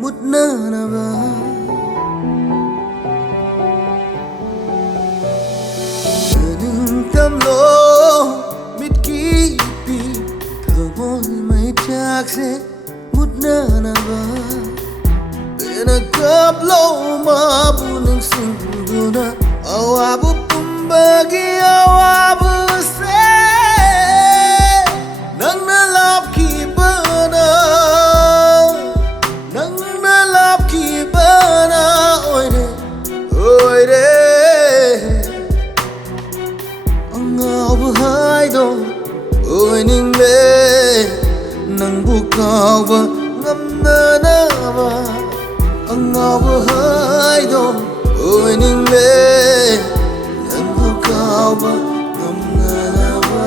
mutnanaba Ading tamlo mitki pi thamoy may chakse mutnanaba Pinagkablo mabuning sinduna awabu pumbagi awabu se nang nalap ki bana oire Angaoba Haido Oiningle nang bukawa ngamnanaba Angaoba Haido Oiningle nang bukawa ngamnanaba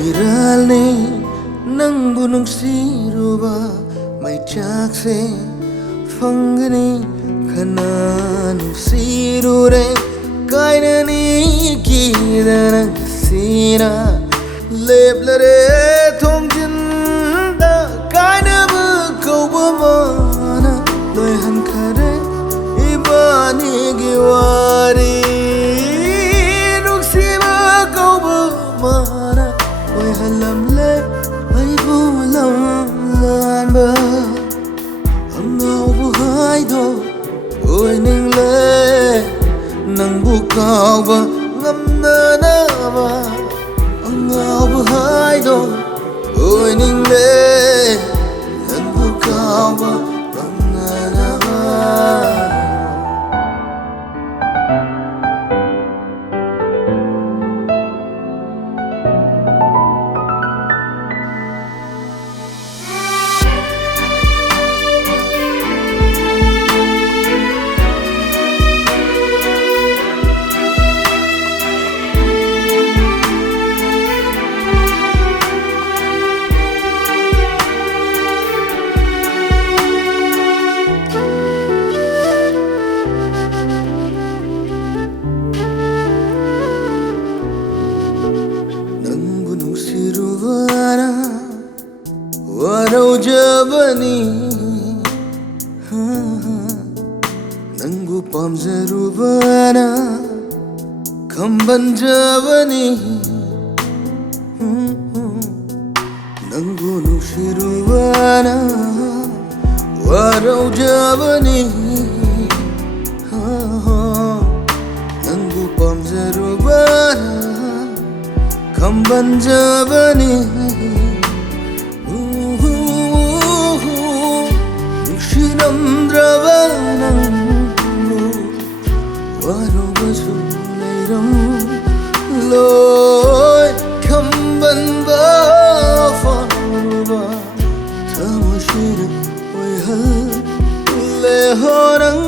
Iralne nang bunong siruba may chakse fangani kananong sirure kaina ni kidanang sina leblare thongchin da kaina bu kobamana loihan khare ibani giwari nuksiba kobamana halamle ay bulam lanba Angaoba Haido Oiningle nang bukawa ngamnanaba Angaoba Haido Oiningle nang bukawa ngamnanaba Jabani Nangu pamzarubana Khongbantabam Nangu nushirubana Warau jabani Nangu pamzarubana Khongbantabam Namdravanangu Warubasu Nairam Loi Khongbantabam Tamashira Oihal Lehorang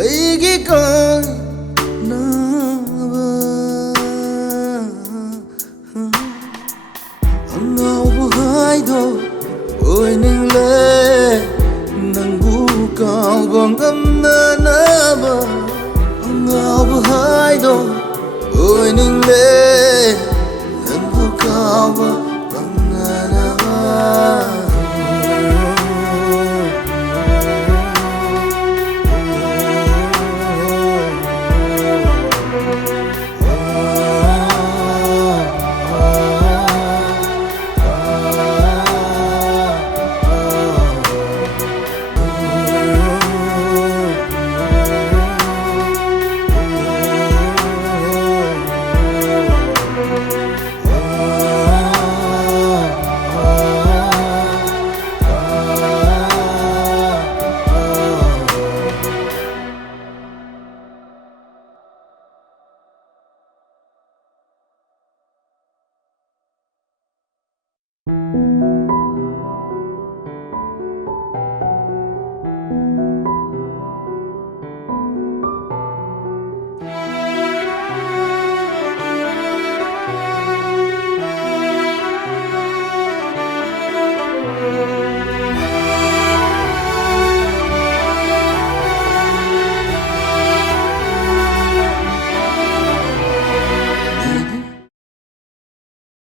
Aigi Kai Naba Angaoba Haido Oiningle nang bukawa ngamnanaba Angaoba Haido Oiningle nang bukawa